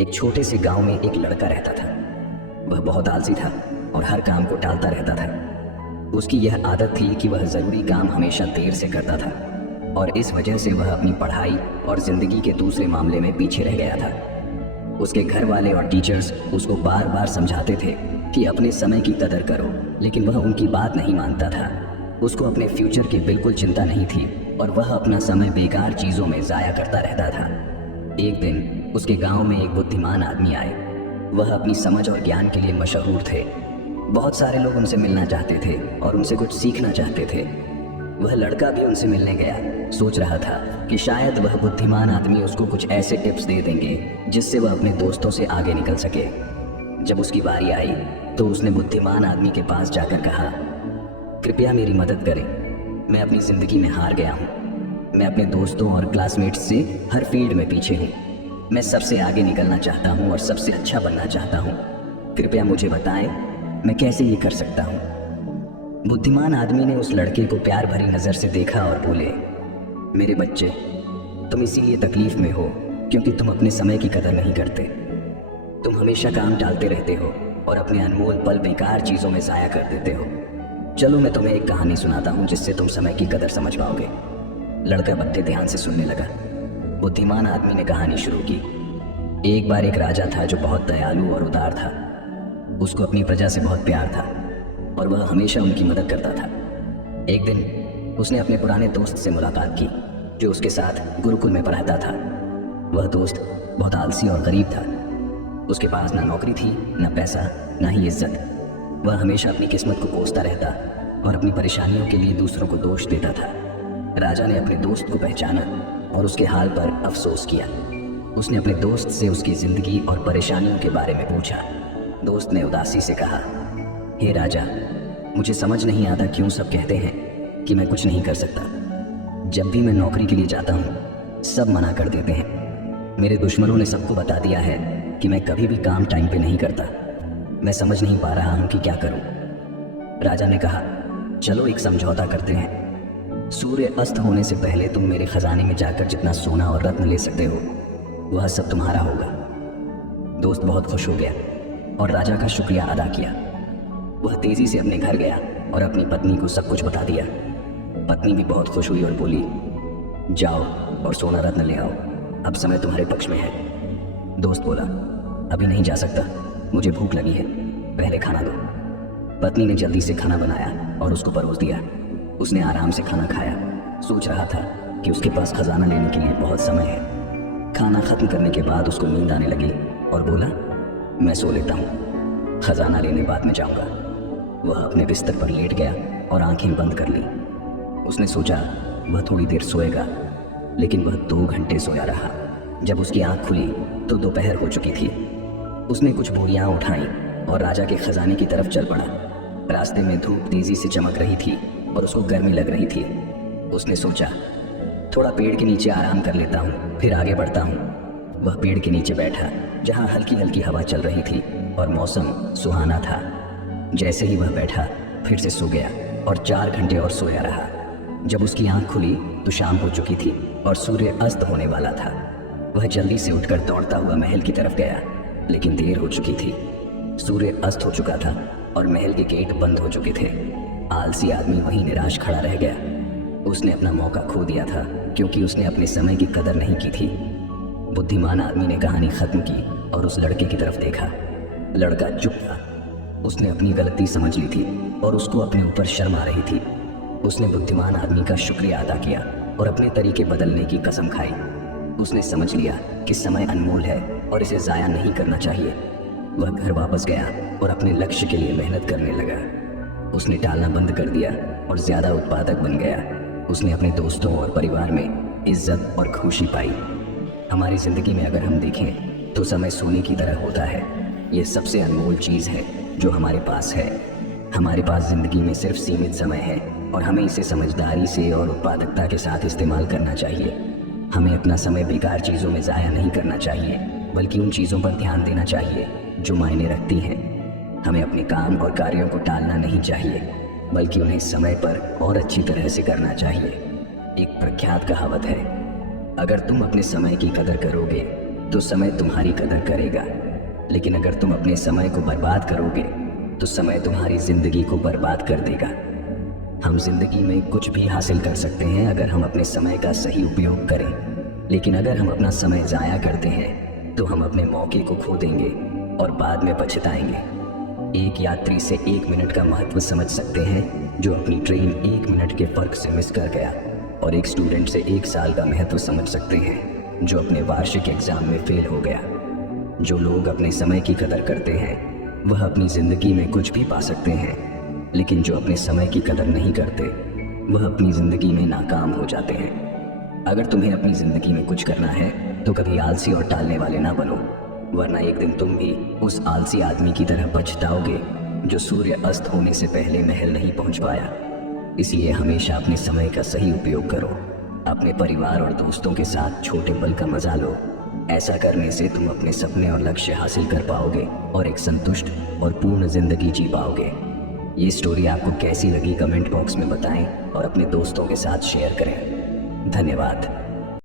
एक छोटे से गांव में एक लड़का रहता था। वह बहुत आलसी था और हर काम को टालता रहता था। उसकी यह आदत थी कि वह ज़रूरी काम हमेशा देर से करता था और इस वजह से वह अपनी पढ़ाई और ज़िंदगी के दूसरे मामले में पीछे रह गया था। उसके घर वाले और टीचर्स उसको बार बार समझाते थे कि अपने समय की कदर करो, लेकिन वह उनकी बात नहीं मानता था। उसको अपने फ्यूचर की बिल्कुल चिंता नहीं थी और वह अपना समय बेकार चीज़ों में ज़ाया करता रहता था। एक दिन उसके गांव में एक बुद्धिमान आदमी आए। वह अपनी समझ और ज्ञान के लिए मशहूर थे। बहुत सारे लोग उनसे मिलना चाहते थे और उनसे कुछ सीखना चाहते थे। वह लड़का भी उनसे मिलने गया। सोच रहा था कि शायद वह बुद्धिमान आदमी उसको कुछ ऐसे टिप्स दे देंगे जिससे वह अपने दोस्तों से आगे निकल सके। जब उसकी बारी आई तो उसने बुद्धिमान आदमी के पास जाकर कहा, कृपया मेरी मदद करें, मैं अपनी ज़िंदगी में हार गया हूँ। मैं अपने दोस्तों और क्लासमेट्स से हर फील्ड में पीछे हूँ। मैं सबसे आगे निकलना चाहता हूँ और सबसे अच्छा बनना चाहता हूँ। कृपया मुझे बताएं मैं कैसे ये कर सकता हूँ। बुद्धिमान आदमी ने उस लड़के को प्यार भरी नज़र से देखा और बोले, मेरे बच्चे, तुम इसीलिए तकलीफ में हो क्योंकि तुम अपने समय की कदर नहीं करते। तुम हमेशा काम टालते रहते हो और अपने अनमोल पल बेकार चीज़ों में ज़ाया कर देते हो। चलो मैं तुम्हें एक कहानी सुनाता हूँ जिससे तुम समय की कदर समझ पाओगे। लड़का बड़े ध्यान से सुनने लगा। बुद्धिमान आदमी ने कहानी शुरू की। एक बार एक राजा था जो बहुत दयालु और उदार था। उसको अपनी प्रजा से बहुत प्यार था और वह हमेशा उनकी मदद करता था। एक दिन उसने अपने पुराने दोस्त से मुलाकात की जो उसके साथ गुरुकुल में पढ़ाता था। वह दोस्त बहुत आलसी और गरीब था। उसके पास ना नौकरी थी, ना पैसा, ना ही इज्जत। वह हमेशा अपनी किस्मत को कोसता रहता और अपनी परेशानियों के लिए दूसरों को दोष देता था। राजा ने अपने दोस्त को पहचाना और उसके हाल पर अफसोस किया। उसने अपने दोस्त से उसकी ज़िंदगी और परेशानियों के बारे में पूछा। दोस्त ने उदासी से कहा, हे राजा, मुझे समझ नहीं आता क्यों सब कहते हैं कि मैं कुछ नहीं कर सकता। जब भी मैं नौकरी के लिए जाता हूँ सब मना कर देते हैं। मेरे दुश्मनों ने सबको बता दिया है कि मैं कभी भी काम टाइम पे नहीं करता। मैं समझ नहीं पा रहा हूँ कि क्या करूँ। राजा ने कहा, चलो एक समझौता करते हैं। सूर्य अस्त होने से पहले तुम मेरे खजाने में जाकर जितना सोना और रत्न ले सकते हो वह सब तुम्हारा होगा। दोस्त बहुत खुश हो गया और राजा का शुक्रिया अदा किया। वह तेजी से अपने घर गया और अपनी पत्नी को सब कुछ बता दिया। पत्नी भी बहुत खुश हुई और बोली, जाओ और सोना रत्न ले आओ, अब समय तुम्हारे पक्ष में है। दोस्त बोला, अभी नहीं जा सकता, मुझे भूख लगी है, पहले खाना दो। पत्नी ने जल्दी से खाना बनाया और उसको परोस दिया। उसने आराम से खाना खाया। सोच रहा था कि उसके पास खजाना लेने के लिए बहुत समय है। खाना खत्म करने के बाद उसको नींद आने लगी और बोला, मैं सो लेता हूँ, खजाना लेने बाद में जाऊँगा। वह अपने बिस्तर पर लेट गया और आंखें बंद कर ली। उसने सोचा वह थोड़ी देर सोएगा, लेकिन वह 2 घंटे सोया रहा। जब उसकी आंख खुली तो दोपहर हो चुकी थी। उसने कुछ बोरियां उठाई और राजा के खजाने की तरफ चल पड़ा। रास्ते में धूप तेजी से चमक रही थी और उसको गर्मी लग रही थी। उसने सोचा थोड़ा पेड़ के नीचे आराम कर लेता हूँ, फिर आगे बढ़ता हूँ। वह पेड़ के नीचे बैठा जहाँ हल्की हल्की हवा चल रही थी और मौसम सुहाना था। जैसे ही वह बैठा फिर से सो गया और 4 घंटे और सोया रहा। जब उसकी आंख खुली तो शाम हो चुकी थी और सूर्य अस्त होने वाला था। वह जल्दी से उठकर दौड़ता हुआ महल की तरफ गया, लेकिन देर हो चुकी थी। सूर्य अस्त हो चुका था और महल के गेट बंद हो चुके थे। आलसी आदमी वहीं निराश खड़ा रह गया। उसने अपना मौका खो दिया था क्योंकि उसने अपने समय की कदर नहीं की थी। बुद्धिमान आदमी ने कहानी खत्म की और उस लड़के की तरफ देखा। लड़का चुप था। उसने अपनी गलती समझ ली थी और उसको अपने ऊपर शर्म आ रही थी। उसने बुद्धिमान आदमी का शुक्रिया अदा किया और अपने तरीके बदलने की कसम खाई। उसने समझ लिया कि समय अनमोल है और इसे ज़ाया नहीं करना चाहिए। वह घर वापस गया और अपने लक्ष्य के लिए मेहनत करने लगा। उसने टालना बंद कर दिया और ज़्यादा उत्पादक बन गया। उसने अपने दोस्तों और परिवार में इज्जत और खुशी पाई। हमारी ज़िंदगी में अगर हम देखें तो समय सोने की तरह होता है। ये सबसे अनमोल चीज़ है जो हमारे पास है। हमारे पास ज़िंदगी में सिर्फ सीमित समय है और हमें इसे समझदारी से और उत्पादकता के साथ इस्तेमाल करना चाहिए। हमें अपना समय बेकार चीज़ों में ज़ाया नहीं करना चाहिए, बल्कि उन चीज़ों पर ध्यान देना चाहिए जो मायने रखती हैं। हमें अपने काम और कार्यों को टालना नहीं चाहिए, बल्कि उन्हें समय पर और अच्छी तरह से करना चाहिए। एक प्रख्यात कहावत है, अगर तुम अपने समय की कदर करोगे तो समय तुम्हारी कदर करेगा। लेकिन अगर तुम अपने समय को बर्बाद करोगे तो समय तुम्हारी जिंदगी को बर्बाद कर देगा। हम जिंदगी में कुछ भी हासिल कर सकते हैं अगर हम अपने समय का सही उपयोग करें, लेकिन अगर हम अपना समय ज़ाया करते हैं तो हम अपने मौके को खो देंगे और बाद में पछताएंगे। एक यात्री से 1 मिनट का महत्व समझ सकते हैं जो अपनी ट्रेन 1 मिनट के फर्क से मिस कर गया, और एक स्टूडेंट से 1 साल का महत्व समझ सकते हैं जो अपने वार्षिक एग्जाम में फेल हो गया। जो लोग अपने समय की कदर करते हैं वह अपनी ज़िंदगी में कुछ भी पा सकते हैं, लेकिन जो अपने समय की कदर नहीं करते वह अपनी ज़िंदगी में नाकाम हो जाते हैं। अगर तुम्हें अपनी ज़िंदगी में कुछ करना है तो कभी आलसी और टालने वाले ना बनो, वरना एक दिन तुम भी उस आलसी आदमी की तरह पछताओगे जो सूर्य अस्त होने से पहले महल नहीं पहुंच पाया। इसलिए हमेशा अपने समय का सही उपयोग करो। अपने परिवार और दोस्तों के साथ छोटे पल का मजा लो। ऐसा करने से तुम अपने सपने और लक्ष्य हासिल कर पाओगे और एक संतुष्ट और पूर्ण जिंदगी जी पाओगे। ये स्टोरी आपको कैसी लगी कमेंट बॉक्स में बताएं और अपने दोस्तों के साथ शेयर करें। धन्यवाद।